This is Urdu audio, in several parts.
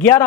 11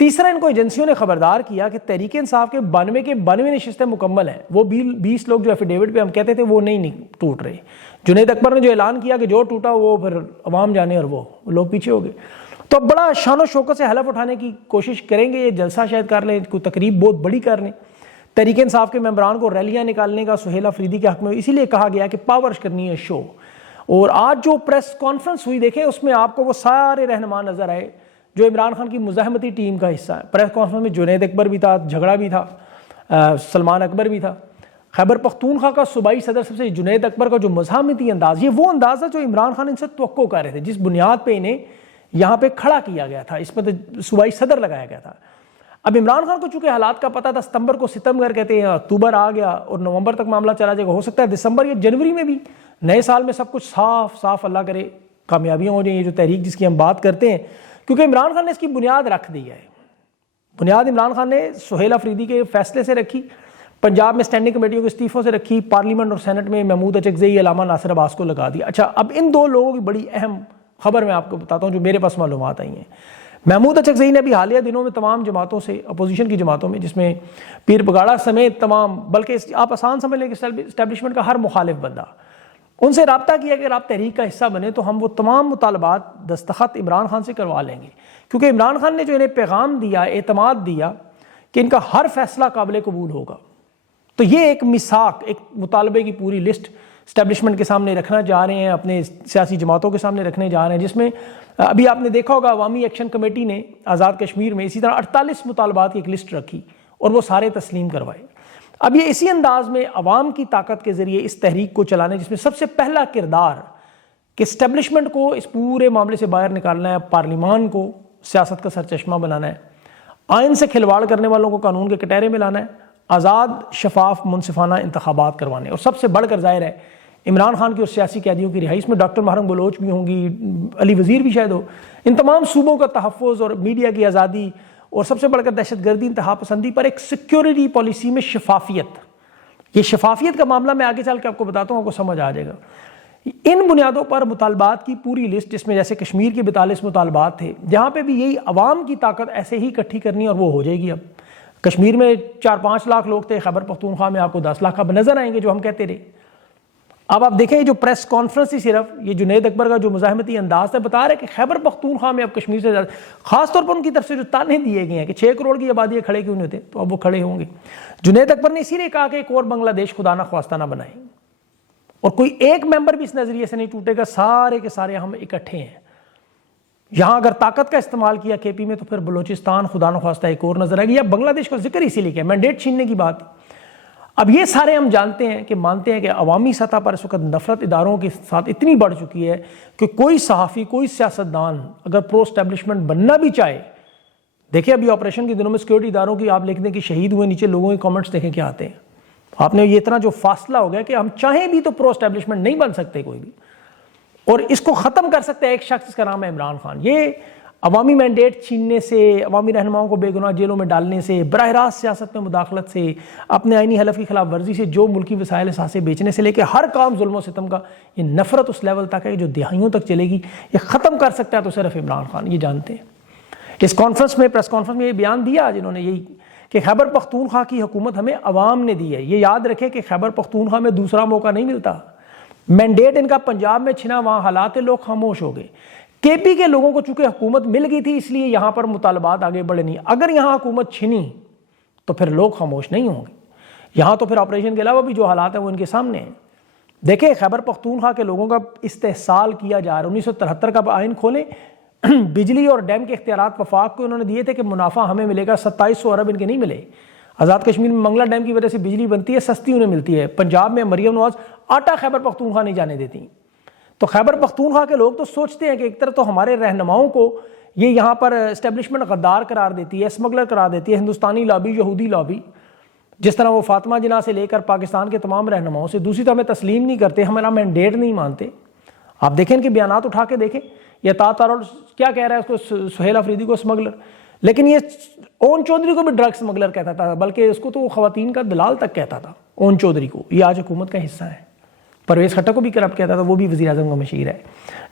تیسرا، ان کو ایجنسیوں نے خبردار کیا کہ تحریک انصاف کے 92 کے 92 نشستیں مکمل ہیں، وہ 20 لوگ جو ایفیڈیوٹ پہ ہم کہتے تھے وہ نہیں ٹوٹ رہے۔ جنید اکبر نے جو اعلان کیا کہ جو ٹوٹا وہ پھر عوام جانے اور وہ لوگ پیچھے ہو گئے۔ تو اب بڑا شان و شوکت سے حلف اٹھانے کی کوشش کریں گے، یہ جلسہ شاید کر لیں، کوئی تقریب بہت بڑی کر لیں، تحریک انصاف کے ممبران کو ریلیاں نکالنے کا سہیل آفریدی کے حق میں، اسی لیے کہا گیا کہ پاور کرنی ہے شو۔ اور آج جو پریس کانفرنس ہوئی دیکھیں، اس میں آپ کو وہ سارے رہنما نظر آئے جو عمران خان کی مزاحمتی ٹیم کا حصہ ہے۔ پریس کانفرنس میں جنید اکبر بھی تھا، جھگڑا بھی تھا، سلمان اکبر بھی تھا۔ خیبر پختونخوا کا صوبائی صدر سب سے جنید اکبر کا جو مزاحمتی انداز، یہ وہ انداز ہے جو عمران خان ان سے توقع کر رہے تھے، جس بنیاد پہ انہیں یہاں پہ کھڑا کیا گیا تھا، اس پر صوبائی صدر لگایا گیا تھا۔ اب عمران خان کو چونکہ حالات کا پتہ تھا، ستمبر کو ستمبر کہتے ہیں، اکتوبر آ گیا اور نومبر تک معاملہ چلا جائے گا، ہو سکتا ہے دسمبر یا جنوری میں بھی نئے سال میں سب کچھ صاف صاف اللہ کرے کامیابیاں ہو جائیں۔ یہ جو تحریک جس کی ہم بات کرتے ہیں، کیونکہ عمران خان نے اس کی بنیاد رکھ دی ہے۔ بنیاد عمران خان نے سہیل آفریدی کے فیصلے سے رکھی، پنجاب میں اسٹینڈنگ کمیٹیوں کے استعفوں سے رکھی، پارلیمنٹ اور سینٹ میں محمود اچکزئی، علامہ ناصر عباس کو لگا دیا۔ اچھا، اب ان دو لوگوں کی بڑی اہم خبر میں آپ کو بتاتا ہوں جو میرے پاس معلومات آئی ہیں۔ محمود اچکزئی نے ابھی حالیہ دنوں میں تمام جماعتوں سے، اپوزیشن کی جماعتوں میں، جس میں پیر بگاڑا سمیت تمام، بلکہ آپ آسان سمجھ لیں کہ اسٹیبلشمنٹ کا ہر مخالف بندہ، ان سے رابطہ کیا کہ اگر آپ تحریک کا حصہ بنے تو ہم وہ تمام مطالبات دستخط عمران خان سے کروا لیں گے، کیونکہ عمران خان نے جو انہیں پیغام دیا، اعتماد دیا کہ ان کا ہر فیصلہ قابل قبول ہوگا۔ تو یہ ایک میثاق، ایک مطالبے کی پوری لسٹ اسٹیبلشمنٹ کے سامنے رکھنا جا رہے ہیں، اپنے سیاسی جماعتوں کے سامنے رکھنے جا رہے ہیں، جس میں ابھی آپ نے دیکھا ہوگا عوامی ایکشن کمیٹی نے آزاد کشمیر میں اسی طرح 48 مطالبات کی ایک لسٹ رکھی اور وہ سارے تسلیم کروائے۔ اب یہ اسی انداز میں عوام کی طاقت کے ذریعے اس تحریک کو چلانے، جس میں سب سے پہلا کردار کہ اسٹیبلشمنٹ کو اس پورے معاملے سے باہر نکالنا ہے، پارلیمان کو سیاست کا سرچشمہ بنانا ہے، آئین سے کھلواڑ کرنے والوں کو قانون کے کٹہرے میں لانا ہے، آزاد شفاف منصفانہ انتخابات کروانے، اور سب سے بڑھ کر ظاہر ہے عمران خان کی اور سیاسی قیدیوں کی رہائی، اس میں ڈاکٹر محرم بلوچ بھی ہوں گی، علی وزیر بھی شاید ہو، ان تمام صوبوں کا تحفظ اور میڈیا کی آزادی، اور سب سے بڑھ کر دہشت گردی، انتہا پسندی پر ایک سیکیورٹی پالیسی میں شفافیت۔ یہ شفافیت کا معاملہ میں آگے چل کے آپ کو بتاتا ہوں، آپ کو سمجھ آ جائے گا۔ ان بنیادوں پر مطالبات کی پوری لسٹ، جس میں جیسے کشمیر کے 42 مطالبات تھے، جہاں پہ بھی یہی عوام کی طاقت ایسے ہی اکٹھی کرنی، اور وہ ہو جائے گی۔ اب کشمیر میں 4-5 لاکھ لوگ تھے، خیبر پختونخوا میں آپ کو 10 لاکھ اب نظر آئیں گے جو ہم کہتے رہے۔ اب آپ دیکھیں جو پریس کانفرنس ہی صرف یہ جنید اکبر کا جو مزاحمتی انداز ہے، بتا رہے کہ خیبر پختونخوا میں اب کشمیر سے زیادہ، خاص طور پر ان کی طرف سے جو تانے دیے گئے ہیں کہ 6 کروڑ کی آبادی کھڑے کیوں نہیں ہوتے، تو اب وہ کھڑے ہوں گے۔ جنید اکبر نے اسی لیے کہا کہ ایک اور بنگلہ دیش خدا نہ خواستہ نہ بنائیں، اور کوئی ایک ممبر بھی اس نظریے سے نہیں ٹوٹے گا، سارے کے سارے ہم اکٹھے ہیں۔ یہاں اگر طاقت کا استعمال کیا کے پی میں، تو پھر بلوچستان خدا نخواستہ ایک اور نظر آئے گی، یا بنگلہ دیش کا ذکر اسی لیے کیا، مینڈیٹ چھیننے کی بات۔ اب یہ سارے ہم جانتے ہیں کہ مانتے ہیں کہ عوامی سطح پر اس وقت نفرت اداروں کے ساتھ اتنی بڑھ چکی ہے کہ کوئی صحافی، کوئی سیاستدان اگر پرو اسٹیبلشمنٹ بننا بھی چاہے، دیکھیں ابھی آپریشن کے دنوں میں سیکورٹی اداروں کی آپ لکھ دیں کہ شہید ہوئے، نیچے لوگوں کے کامنٹس دیکھیں کیا آتے ہیں۔ آپ نے یہ اتنا جو فاصلہ ہو گیا کہ ہم چاہیں بھی تو پرو اسٹیبلشمنٹ نہیں بن سکتے کوئی بھی، اور اس کو ختم کر سکتے ہیں ایک شخص، اس کا نام ہے عمران خان۔ یہ عوامی مینڈیٹ چھیننے سے، عوامی رہنماؤں کو بے گناہ جیلوں میں ڈالنے سے، براہ راست سیاست میں مداخلت سے، اپنے آئینی حلف کی خلاف ورزی سے، جو ملکی وسائل اثاثے بیچنے سے لے کے ہر کام ظلم و ستم کا، یہ نفرت اس لیول تک ہے جو دہائیوں تک چلے گی، یہ ختم کر سکتا ہے تو صرف عمران خان، یہ جانتے ہیں۔ اس کانفرنس میں، پریس کانفرنس میں یہ بیان دیا جنہوں نے، یہی کہ خیبر پختونخوا کی حکومت ہمیں عوام نے دی ہے۔ یہ یاد رکھیں کہ خیبر پختونخوا میں دوسرا موقع نہیں ملتا، مینڈیٹ ان کا پنجاب میں چھنا، وہاں حالات لوگ خاموش ہو گئے۔ کے پی کے لوگوں کو چونکہ حکومت مل گئی تھی، اس لیے یہاں پر مطالبات آگے بڑھے نہیں۔ اگر یہاں حکومت چھنی تو پھر لوگ خاموش نہیں ہوں گے، یہاں تو پھر آپریشن کے علاوہ بھی جو حالات ہیں وہ ان کے سامنے ہیں۔ دیکھیں خیبر پختونخوا کے لوگوں کا استحصال کیا جا رہا ہے۔ 1973 کا آئین کھولیں، بجلی اور ڈیم کے اختیارات وفاق کو انہوں نے دیے تھے کہ منافع ہمیں ملے گا، 2700 ارب ان کے نہیں ملے۔ آزاد کشمیر میں منگلا ڈیم کی وجہ سے بجلی بنتی ہے، سستی انہیں ملتی ہے۔ پنجاب میں مریم نواز آٹا خیبر پختونخوا نہیں جانے دیتی۔ تو خیبر پختونخوا کے لوگ تو سوچتے ہیں کہ ایک طرف تو ہمارے رہنماؤں کو یہ یہاں پر اسٹیبلشمنٹ غدار قرار دیتی ہے، اسمگلر قرار دیتی ہے، ہندوستانی لابی، یہودی لابی، جس طرح وہ فاطمہ جناح سے لے کر پاکستان کے تمام رہنماؤں سے۔ دوسری تو ہمیں تسلیم نہیں کرتے، ہمارا مینڈیٹ نہیں مانتے۔ آپ دیکھیں ان کے بیانات اٹھا کے دیکھیں، یہ تارول کیا کہہ رہا ہے اس کو، سہیل آفریدی کو اسمگلر، لیکن یہ اون چودھری کو بھی ڈرگ اسمگلر کہتا تھا، بلکہ اس کو تو خواتین کا دلال تک کہتا تھا، اون چودھری کو۔ یہ آج حکومت کا حصہ ہے۔ پرویز خٹک کو بھی کرپٹ کہتا تھا، وہ بھی وزیر اعظم کا مشیر ہے۔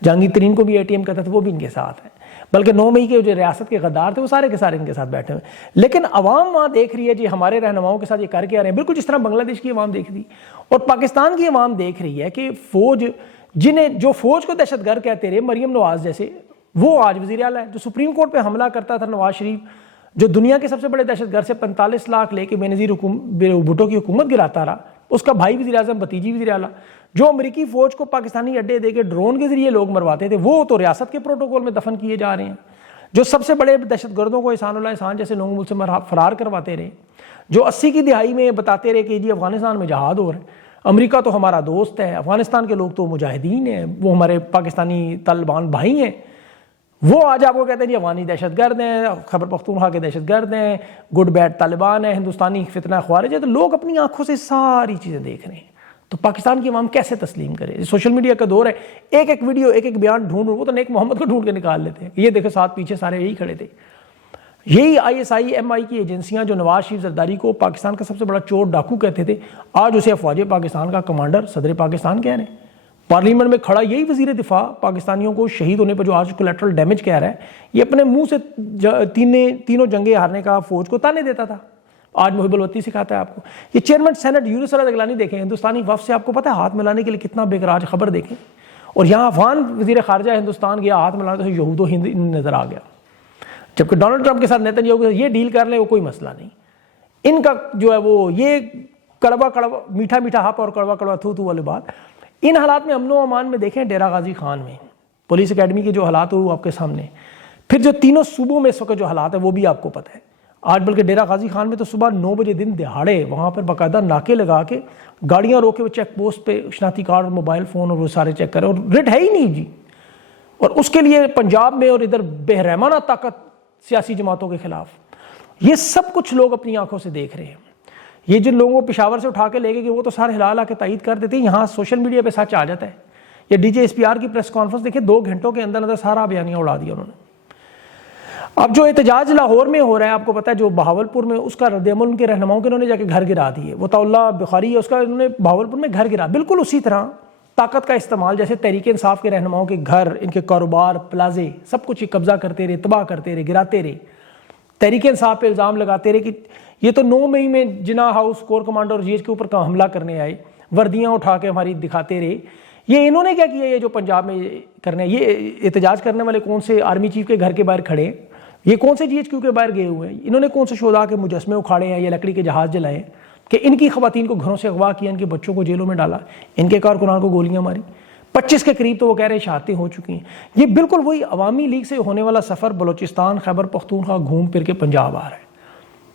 جہانگیر ترین کو بھی اے ٹی ایم کہتا تھا، وہ بھی ان کے ساتھ ہے۔ بلکہ 9 مئی کے جو ریاست کے غدار تھے وہ سارے کے سارے ان کے ساتھ بیٹھے ہوئے. لیکن عوام وہاں دیکھ رہی ہے جی ہمارے رہنماؤں کے ساتھ یہ کر کے آ رہے ہیں، بالکل جس طرح بنگلہ دیش کی عوام دیکھ رہی ہے اور پاکستان کی عوام دیکھ رہی ہے کہ فوج جو فوج کو دہشت گرد کہتے رہے، مریم نواز جیسے، وہ آج وزیر اعلیٰ ہے. جو سپریم کورٹ پہ حملہ کرتا تھا نواز شریف، جو دنیا کے سب سے بڑے دہشت گرد سے 45 لاکھ لے کے بینظیر بھٹو کی حکومت گراتا رہا، اس کا بھائی وزیر اعظم، بھتیجی وزیر اعلیٰ، جو امریکی فوج کو پاکستانی اڈے دے کے ڈرون کے ذریعے لوگ مرواتے تھے، وہ تو ریاست کے پروٹوکول میں دفن کیے جا رہے ہیں. جو سب سے بڑے دہشت گردوں کو احسان اللہ احسان جیسے لوگوں ملک سے فرار کرواتے رہے، جو 80 کی دہائی میں بتاتے رہے کہ جی افغانستان میں جہاد ہو رہا ہے، امریکہ تو ہمارا دوست ہے، افغانستان کے لوگ تو مجاہدین ہیں، وہ ہمارے پاکستانی طالبان بھائی ہیں، وہ آج آپ کو کہتے ہیں جی افغانی دہشت گرد ہیں، خیبر پختونخوا کے دہشت گرد ہیں، گڈ بیڈ طالبان ہیں، ہندوستانی فتنہ خوارج ہے. تو لوگ اپنی آنکھوں سے ساری چیزیں دیکھ رہے ہیں، تو پاکستان کی عوام کیسے تسلیم کرے؟ سوشل میڈیا کا دور ہے، ایک ایک ویڈیو، ایک ایک بیان ڈھونڈ، وہ تو نیک محمد کو ڈھونڈ کے نکال لیتے ہیں. یہ دیکھو ساتھ پیچھے سارے یہی کھڑے تھے. یہی ISI MI کی ایجنسیاں جو نواز شریف زرداری کو پاکستان کا سب سے بڑا چور ڈاکو کہتے تھے، آج اسے افواج پاکستان کا کمانڈر صدر پاکستان کہہ رہے ہیں. پارلیمنٹ میں کھڑا یہی وزیر دفاع پاکستانیوں کو شہید ہونے پر جو آج کولیٹرل ڈیمیج کہہ رہا ہے، یہ اپنے منہ سے تینوں جنگیں ہارنے کا فوج کو تانے دیتا تھا، آج محب الوطنی سکھاتا ہے آپ کو. یہ چیئرمین سینٹ یونس رضا دغلانی دیکھیں، ہندوستانی وفد سے آپ کو پتہ ہے ہاتھ ملانے کے لیے کتنا بے قرار خبر دیکھیں، اور یہاں افغان وزیر خارجہ ہندوستان گیا ہاتھ ملانے تو یہود و ہند نظر آ گیا. جبکہ ڈونلڈ ٹرمپ کے ساتھ نیتن یاہو یہ ڈیل کر لیں وہ کوئی مسئلہ نہیں. ان کا جو ہے وہ یہ کڑوا میٹھا میٹھا ہپ اور کڑوا کڑوا تھو تھو والی بات. ان حالات میں امن و امان میں دیکھیں ڈیرہ غازی خان میں پولیس اکیڈمی کے جو حالات وہ آپ کے سامنے، پھر جو تینوں صوبوں میں اس وقت جو حالات ہیں وہ بھی آپ کو پتہ ہے. آج بلکہ ڈیرہ غازی خان میں تو صبح 9 بجے دن دہاڑے وہاں پر باقاعدہ ناکے لگا کے گاڑیاں روکے، وہ چیک پوسٹ پہ شناختی کارڈ اور موبائل فون اور وہ سارے چیک کرے، اور ریٹ ہے ہی نہیں جی. اور اس کے لیے پنجاب میں اور ادھر بے رحمانہ طاقت سیاسی جماعتوں کے خلاف، یہ سب کچھ لوگ اپنی آنکھوں سے دیکھ رہے ہیں. یہ جن لوگوں کو پشاور سے اٹھا کے لے گئے کہ وہ تو سارے ہلا لا کے تائید کر دیتے ہیں، یہاں سوشل میڈیا پہ سچ آ جاتا ہے. یہ DJSPR کی پریس کانفرنس دیکھیں، 2 گھنٹوں کے اندر سارا بیانیہ اڑا دیا انہوں نے. اب جو احتجاج لاہور میں ہو رہا ہے آپ کو پتہ ہے، جو بہاولپور میں، اس کا رد عمل ان کے رہنماؤں کے انہوں نے جا کے گھر گرا دیے. وہ اللہ بخاری ہے، اس کا انہوں نے بہاولپور میں گھر گرا. بالکل اسی طرح طاقت کا استعمال جیسے تحریک انصاف کے رہنماؤں کے گھر، ان کے کاروبار، پلازے، سب کچھ قبضہ کرتے رہے، تباہ کرتے رہے، گراتے رہے. تحریک انصاف پہ الزام لگاتے رہے کہ یہ تو 9 مئی میں جناح ہاؤس کور کمانڈر اور GH کے اوپر حملہ کرنے آئے، وردیاں اٹھا کے ہماری دکھاتے رہے. یہ انہوں نے کیا کیا؟ یہ جو پنجاب میں کرنے، یہ احتجاج کرنے والے کون سے آرمی چیف کے گھر کے باہر کھڑے ہیں؟ یہ کون سے GHQ کے باہر گئے ہوئے ہیں؟ انہوں نے کون سے شہداء کے مجسمے اکھاڑے ہیں یا لکڑی کے جہاز جلائے ہیں کہ ان کی خواتین کو گھروں سے اغوا کیا، ان کے بچوں کو جیلوں میں ڈالا، ان کے کارکنان کو گولیاں ماری؟ 25 کے قریب تو وہ کہہ رہے ہیں شہادتیں ہو چکی ہیں. یہ بالکل وہی عوامی لیگ سے ہونے والا سفر بلوچستان خیبر پختونخوا گھوم پھر کے پنجاب آ رہا ہے.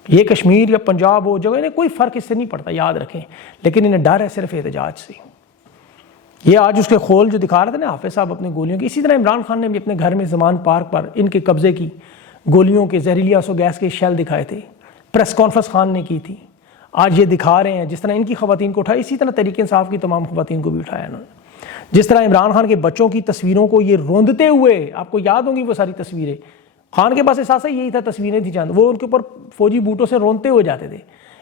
یہ کشمیر یا پنجاب ہو جگہ، انہیں کوئی فرق اس سے نہیں پڑتا، یاد رکھیں. لیکن انہیں ڈر ہے صرف احتجاج سے. یہ آج اس کے خول جو دکھا رہے تھے نا حافظ صاحب اپنے گولیوں کی، اسی طرح عمران خان نے بھی اپنے گھر میں زمان پارک پر ان کے قبضے کی گولیوں کے زہریلی آسو گیس کے شیل دکھائے تھے. پریس کانفرنس خان نے کی تھی. آج یہ دکھا رہے ہیں جس طرح ان کی خواتین کو اٹھایا، اسی طرح تحریک انصاف کی تمام خواتین کو بھی اٹھایا انہوں نے. جس طرح عمران خان کے بچوں کی تصویروں کو یہ روندتے ہوئے، آپ کو یاد ہوں گی وہ ساری تصویریں، خان کے پاس احساس یہی تھا، تصویریں تھی چاند، وہ ان کے اوپر فوجی بوٹوں سے روندتے ہوئے جاتے تھے.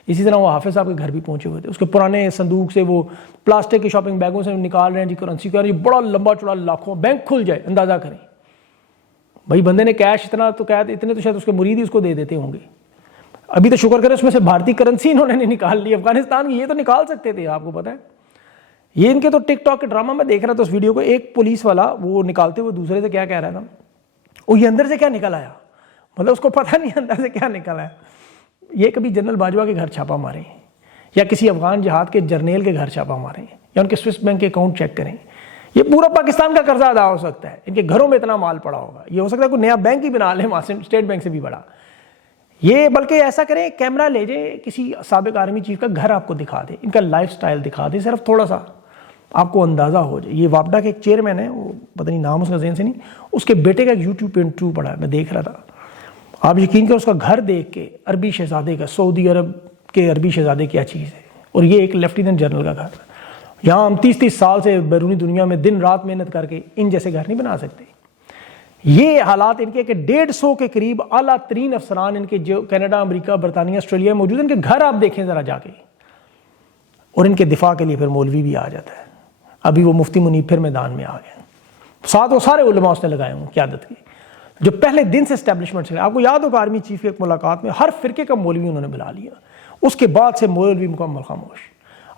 اسی طرح وہ حافظ صاحب کے گھر بھی پہنچے ہوئے تھے. اس کے پرانے صندوق سے وہ پلاسٹک کے شاپنگ بیگوں سے نکال رہے ہیں جی کرنسی کا، یہ بڑا لمبا چوڑا لاکھوں بینک کھل جائے، اندازہ کریں بھائی بندے نے کیش اتنا تو اتنے تو شاید اس کے مرید ہی اس کو دے دیتے ہوں گے. ابھی تو شکر کریں اس میں سے بھارتی کرنسی انہوں نے نہیں نکال لی افغانستان کی، یہ تو نکال سکتے تھے. آپ کو پتہ ہے یہ ان کے تو ٹک ٹاک کے ڈرامہ میں دیکھ رہا تھا اس ویڈیو کو، ایک پولیس والا وہ نکالتے ہوئے دوسرے سے کیا کہہ رہا تھا، وہ یہ اندر سے کیا نکل آیا، مطلب اس کو پتہ نہیں اندر سے کیا نکل آیا. یہ کبھی جنرل باجوہ کے گھر چھاپا ماریں یا کسی افغان جہاد کے جرنیل کے گھر چھاپا ماریں یا ان کے سوئس بینک کے اکاؤنٹ چیک کریں، یہ پورا پاکستان کا قرضہ ادا ہو سکتا ہے. ان کے گھروں میں اتنا مال پڑا ہوگا، یہ ہو سکتا ہے کوئی نیا بینک ہی بنا لیں وہاں سے، اسٹیٹ بینک سے بھی بڑا. یہ بلکہ ایسا کریں کیمرہ لے جائے کسی سابق آرمی چیف کا گھر آپ کو دکھا دے، ان کا لائف سٹائل دکھا دے، صرف تھوڑا سا آپ کو اندازہ ہو جائے. یہ واپڈا کے ایک چیئرمین ہے، وہ پتہ نہیں نام اس کا ذہن سے نہیں، اس کے بیٹے کا ایک YouTube پہ انٹرویو پڑا ہے، میں دیکھ رہا تھا. آپ یقین کریں اس کا گھر دیکھ کے، عربی شہزادے کا، سعودی عرب کے عربی شہزادے کیا چیز ہے، اور یہ ایک لیفٹیننٹ جنرل کا گھر. یہاں ہم 30 سال سے بیرونی دنیا میں دن رات محنت کر کے ان جیسے گھر نہیں بنا سکتے. یہ حالات ان کے کہ 150 کے قریب اعلیٰ ترین افسران ان کے جو کینیڈا، امریکہ، برطانیہ، آسٹریلیا میں موجود ہیں، ان کے گھر آپ دیکھیں ذرا جا کے. اور ان کے دفاع کے لیے پھر مولوی بھی آ جاتا ہے. ابھی وہ مفتی منیب پھر میدان میں آ گئے، ساتھ وہ سارے علماء اس نے لگائے ہوں قیادت کے. جو پہلے دن سے اسٹیبلشمنٹ سے. آپ کو یاد ہوگا آرمی چیف کی ایک ملاقات میں ہر فرقے کا مولوی انہوں نے بلا لیا, اس کے بعد سے مولوی مکمل خاموش.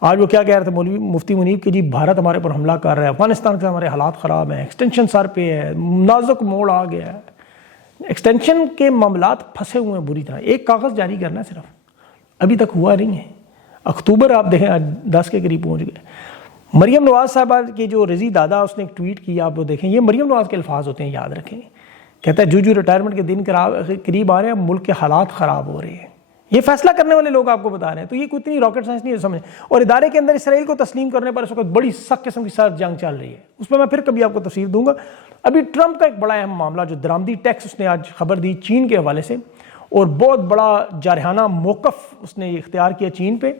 آج وہ کیا کہہ رہے تھے مولوی مفتی منیب کہ جی بھارت ہمارے پر حملہ کر رہا ہے, افغانستان کے ہمارے حالات خراب ہیں, ایکسٹینشن سر پہ ہے, نازک موڑ آ گیا ہے. ایکسٹینشن کے معاملات پھنسے ہوئے ہیں بری طرح. ایک کاغذ جاری کرنا ہے صرف, ابھی تک ہوا نہیں ہے. اکتوبر آپ دیکھیں 10 کے قریب پہنچ گئے. مریم نواز صاحبہ کی جو رضی دادا اس نے ایک ٹویٹ کیا, آپ وہ دیکھیں, یہ مریم نواز کے الفاظ ہوتے ہیں, یاد رکھیں. کہتا ہے جو ریٹائرمنٹ کے دن قریب آ رہے ہیں, ملک کے حالات خراب ہو رہے ہیں. یہ فیصلہ کرنے والے لوگ آپ کو بتا رہے ہیں. تو یہ کوئی اتنی راکٹ سائنس نہیں ہے سمجھ. اور ادارے کے اندر اسرائیل کو تسلیم کرنے پر اس وقت بڑی سخت قسم کی سخت جنگ چل رہی ہے. اس پہ میں پھر کبھی آپ کو تفصیل دوں گا. ابھی ٹرمپ کا ایک بڑا اہم معاملہ جو درآمدی ٹیکس, اس نے آج خبر دی چین کے حوالے سے, اور بہت بڑا جارحانہ موقف اس نے اختیار کیا چین پہ.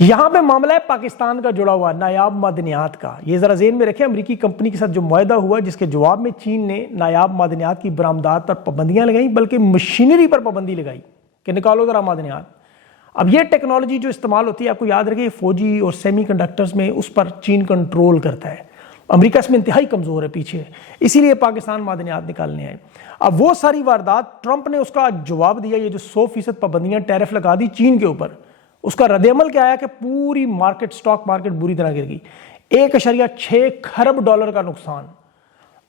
یہاں پہ معاملہ ہے پاکستان کا جڑا ہوا نایاب معدنیات کا. یہ ذرا ذہن میں رکھیں, امریکی کمپنی کے ساتھ جو معاہدہ ہوا جس کے جواب میں چین نے نایاب معدنیات کی برآمدات پر پابندیاں لگائیں, بلکہ مشینری پر پابندی لگائی کہ نکالو ذرا معدنیات. اب یہ ٹیکنالوجی جو استعمال ہوتی ہے, آپ کو یاد رکھیں, فوجی اور سیمی کنڈکٹرز میں اس پر چین کنٹرول کرتا ہے. امریکہ اس میں انتہائی کمزور ہے, پیچھے ہے, اسی لیے پاکستان معدنیات نکالنے آئے. اب وہ ساری واردات ٹرمپ نے اس کا جواب دیا, یہ جو 100% پابندیاں ٹیرف لگا دی چین کے اوپر, اس کا رد عمل کیا آیا کہ پوری مارکیٹ, سٹاک مارکیٹ بری طرح گر گئی. 1.6 کھرب ڈالر کا نقصان.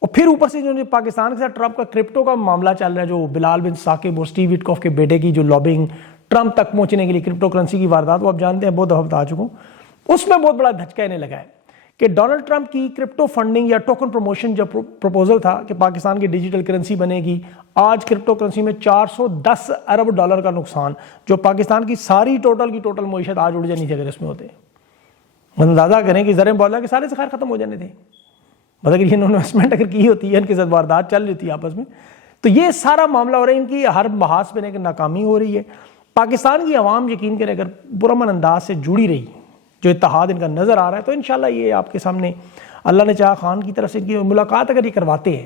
اور پھر اوپر سے جو پاکستان کے ساتھ ٹرمپ کا کرپٹو کا معاملہ چل رہا ہے, جو بلال بن ثاقب اور اسٹیو وٹکوف کے بیٹے کی جو لابنگ ٹرمپ تک پہنچنے کے لیے کرپٹو کرنسی کی واردات, وہ آپ جانتے ہیں, بہت دفعہ بتا چکا ہوں. اس میں بہت بڑا دھچکا انہیں لگا ہے کہ ڈونلڈ ٹرمپ کی کرپٹو فنڈنگ یا ٹوکن پروموشن جو پروپوزل تھا کہ پاکستان کی ڈیجیٹل کرنسی بنے گی, آج کرپٹو کرنسی میں 410 ارب ڈالر کا نقصان, جو پاکستان کی ساری ٹوٹل معیشت آج اڑ جانی تھی اگر اس میں ہوتے. اندازہ کریں کہ زریں بولا کہ سارے ذخائر ختم ہو جانے تھے. مطلب کہ انویسٹمنٹ اگر کی ہوتی ہے, ان کے ساتھ واردات چل رہی ہوتی ہے آپس میں, تو یہ سارا معاملہ ہو رہا ہے. ان کی ہر محاذ پہ ناکامی ہو رہی ہے. پاکستان کی عوام یقین کرے اگر پرامن انداز سے جڑی رہی, جو اتحاد ان کا نظر آ رہا ہے, تو انشاءاللہ یہ آپ کے سامنے اللہ نے چاہا خان کی طرف سے کی ملاقات اگر یہ کرواتے ہیں.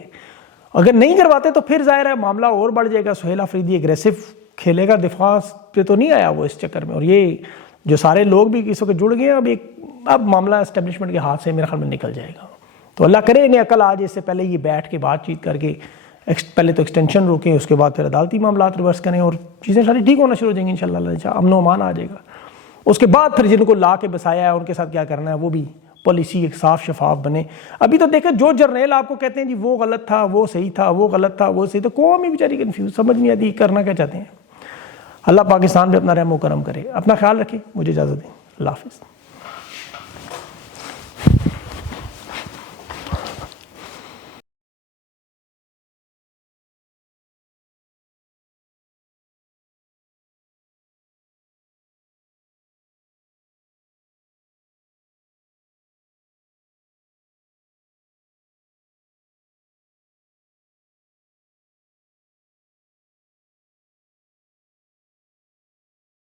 اگر نہیں کرواتے تو پھر ظاہر ہے معاملہ اور بڑھ جائے گا. سہیل آفریدی اگریسو کھیلے گا, دفاع پہ تو نہیں آیا وہ اس چکر میں. اور یہ جو سارے لوگ بھی اس وقت جڑ گئے ہیں, اب معاملہ اسٹیبلشمنٹ کے ہاتھ سے میرے خیال میں نکل جائے گا. تو اللہ کرے انہیں عقل آ جائے, اس سے پہلے یہ بیٹھ کے بات چیت کر کے پہلے تو ایکسٹینشن روکیں, اس کے بعد پھر عدالتی معاملات ریورس کریں, اور چیزیں ساری ٹھیک ہونا شروع ہو جائیں گی انشاءاللہ. اللہ امن و امان آ جائے گا. اس کے بعد پھر جن کو لا کے بسایا ہے ان کے ساتھ کیا کرنا ہے, وہ بھی پالیسی ایک صاف شفاف بنے. ابھی تو دیکھیں جو جرنیل آپ کو کہتے ہیں جی وہ غلط تھا, وہ صحیح تھا, وہ غلط تھا, وہ صحیح تھا, قوم ہی بیچاری کنفیوز, سمجھ نہیں آتی کرنا کیا چاہتے ہیں. اللہ پاکستان پہ اپنا رحم و کرم کرے. اپنا خیال رکھیں, مجھے اجازت دیں. اللہ حافظ.